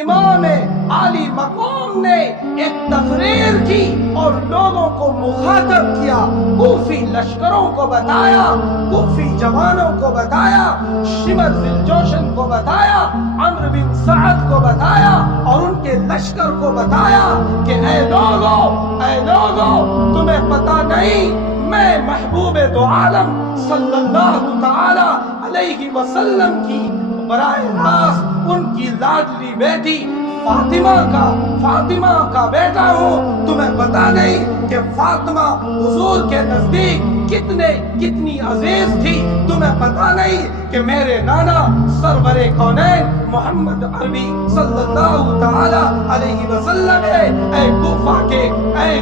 امام عالی مقام نے ایک تقریر کی اور لوگوں کو مخاطب کیا، کوفی لشکروں کو بتایا، کوفی جوانوں کو بتایا، شمر ذی الجوشن کو بتایا، عمرو بن سعد کو بتایا اور ان کے لشکر کو بتایا کہ اے لوگوں تمہیں پتہ نہیں میں محبوب دو عالم صلی اللہ تعالی علیہ وسلم کی براہ راست ان کی لاڈلی بیٹی فاطمہ کا بیٹا ہوں؟ تمہیں پتہ نہیں کہ فاطمہ حضور کے نزدیک کتنی عزیز تھی؟ تمہیں پتہ نہیں کہ میرے نانا سرور کونین محمد عربی صلی اللہ تعالی علیہ وسلم ہے؟ اے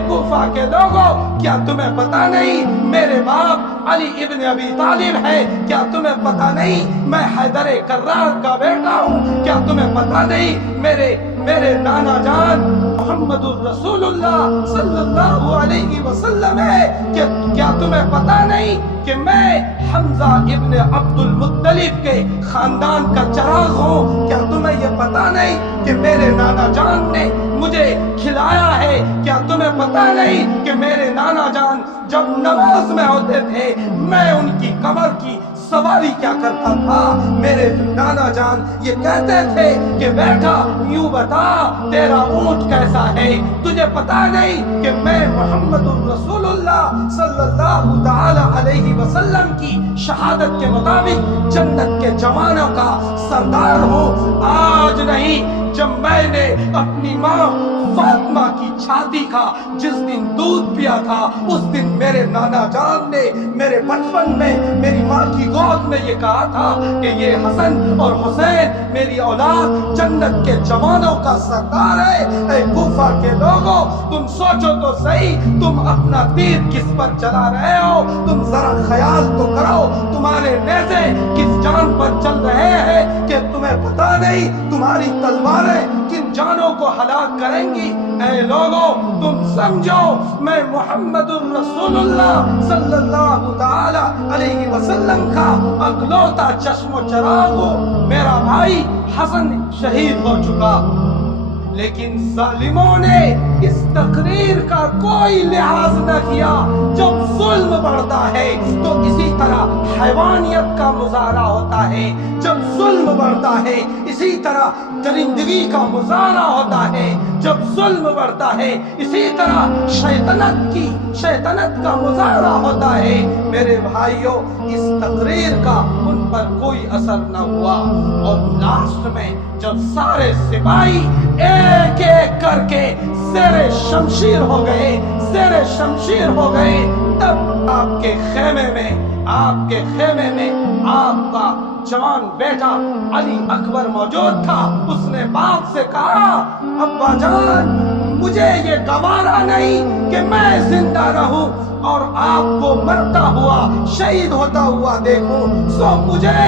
کوفہ کے لوگوں، کیا تمہیں پتہ نہیں میرے باپ علی ابن ابی طالب ہے؟ کیا تمہیں پتہ نہیں میں حیدر کرار کا بیٹا ہوں؟ کیا تمہیں پتہ نہیں میرے نانا جان محمد الرسول اللہ صلی اللہ علیہ وسلم ہے؟ کیا تمہیں پتہ نہیں کہ میں حمزہ ابن عبد المطلب کے خاندان کا چراغ ہوں؟ کیا تمہیں یہ پتہ نہیں کہ میرے نانا جان نے مجھے کھلایا ہے؟ کیا تمہیں پتہ نہیں کہ میرے نانا جان جب نماز میں ہوتے تھے میں ان کی کمر کی سواری کیا کرتا تھا؟ میرے نانا جان یہ کہتے تھے کہ بیٹا یوں بتا تیرا اونٹ کیسا ہے؟ تجھے پتہ نہیں کہ میں محمد الرسول اللہ صلی اللہ تعالی علیہ وسلم کی شہادت کے مطابق جنت کے جوانوں کا سردار ہوں؟ آج نہیں، جب میں نے اپنی ماں فاطمہ کی چھاتی کا جس دن دودھ پیا تھا اس دن میرے نانا جان نے میرے بچپن میں میری ماں کی گود میں یہ کہا تھا کہ یہ حسن اور حسین میری اولاد جنت کے جوانوں کا سردار ہے۔ اے کوفہ کے لوگوں، تم سوچو تو صحیح، تم اپنا تیر کس پر چلا رہے ہو؟ تم ذرا خیال تو کرو تمہارے نیزے کس جان پر چل رہے ہیں کہ تمہیں پتہ نہیں تمہاری تلواریں کن جانوں کو ہلاک کریں گی؟ اے لوگوں، تم سمجھو میں محمد الرسول اللہ صلی اللہ تعالی علیہ وسلم کا اکلوتا چشم و چراغ ہوں۔ میرا بھائی حسن شہید ہو چکا، لیکن ظالموں نے اس تقریر کا کوئی لحاظ نہ کیا۔ جب ظلم بڑھتا ہے تو اسی طرح حیوانیت کا مظاہرہ ہوتا ہے، جب ظلم بڑھتا ہے اسی طرح درندگی کا مظاہرہ ہوتا ہے، جب ظلم بڑھتا ہے اسی طرح شیطنت کا مظاہرہ ہوتا ہے۔ میرے بھائیوں، اس تقریر کا ان پر کوئی اثر نہ ہوا اور لاسٹ میں جب سارے سپاہی ایک ایک کر کے زیر شمشیر ہو گئے تب آپ کے خیمے میں آپ کا جوان بیٹا علی اکبر موجود تھا۔ اس نے باپ سے کہا، ابا جان مجھے یہ گوارا نہیں کہ میں زندہ رہوں اور آپ کو مرتا ہوا شہید ہوتا ہوا دیکھوں، سو مجھے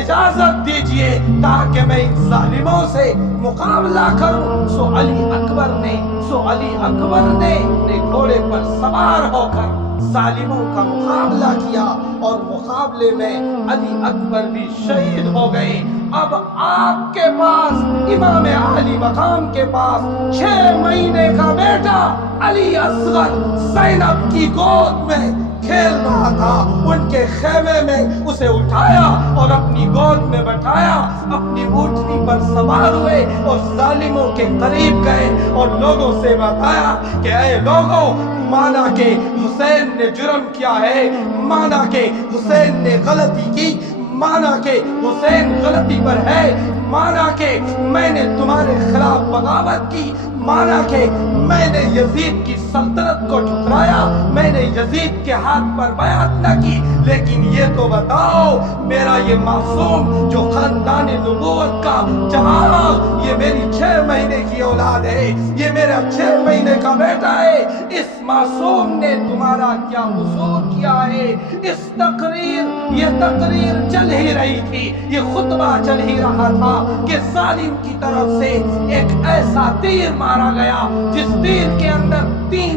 اجازت دیجئے تاکہ میں ان ظالموں سے مقابلہ کروں۔ سو علی اکبر نے اپنے گھوڑے پر سوار ہو کر ظالموں کا مقابلہ کیا اور مقابلے میں علی اکبر بھی شہید ہو گئے۔ اب آپ کے پاس، امام عالی مقام کے پاس 6 مہینے کا بیٹا علی اصغر زینب کی گود میں کھیل رہا تھا۔ ان کے خیمے میں اسے اٹھایا اور اپنی گود میں بٹھایا، اپنی اونٹنی پر سوار ہوئے اور ظالموں کے قریب گئے اور لوگوں سے بتایا کہ اے لوگوں، مانا کہ حسین نے جرم کیا ہے، مانا کہ حسین نے غلطی کی، مانا کہ حسین غلطی پر ہے، مانا کہ میں نے تمہارے خلاف بغاوت کی، مانا کہ میں نے یزید کی سلطنت کو ٹھکرایا، میں نے یزید کے ہاتھ پر بیعت نہ کی، لیکن یہ تو بتاؤ میرا یہ معصوم جو خاندان نبوت کا چراغ، یہ میری 6 مہینے کی اولاد ہے، یہ میرا 6 مہینے کا بیٹا ہے، اس معصوم نے تمہارا کیا قصور کیا ہے؟ یہ تقریر چل ہی رہی تھی، یہ خطبہ چل ہی رہا تھا کہ ظالم کی طرف سے ایک ایسا تیر مارا گیا جس تیر کے اندر 3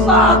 7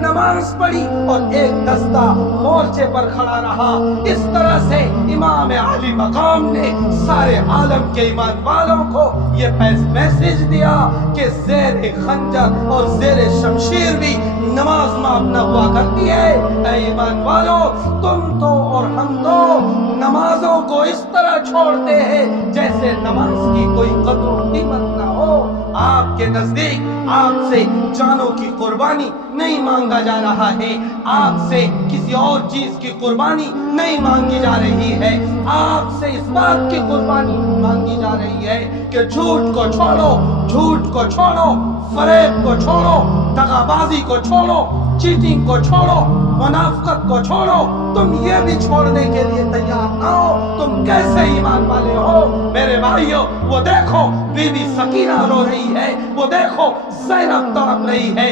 نماز پڑھی اور ایک دستہ مورچے پر کھڑا رہا. اس طرح سے امام عالی مقام نے سارے عالم کے ایمان والوں کو یہ میسج دیا کہ زیر خنجر اور زیر شمشیر بھی نماز معاف نہ ہوا کرتی ہے. اے ایمان والو، تم تو اور ہم تو نمازوں کو اس طرح چھوڑتے ہیں جیسے نماز کی کوئی قدر و قیمت نہ ہو. آپ کے نزدیک آپ سے جانوں کی قربانی نہیں مانگا جا رہا ہے، آپ سے کسی اور چیز کی قربانی نہیں مانگی جا رہی ہے. آپ سے اس بات کی قربانی مانگی جا رہی ہے کہ جھوٹ کو چھوڑو، جھوٹ کو چھوڑو، فریب کو چھوڑو، دغا بازی کو چھوڑو، چیٹنگ کو چھوڑو، منافقت کو چھوڑو. تم یہ بھی چھوڑنے کے لیے تیار نہ ہو، تم کیسے ایمان والے ہو؟ میرے بھائیو، وہ دیکھو بی بی سکینہ رو رہی ہے، وہ دیکھو زینب تڑپ رہی ہے.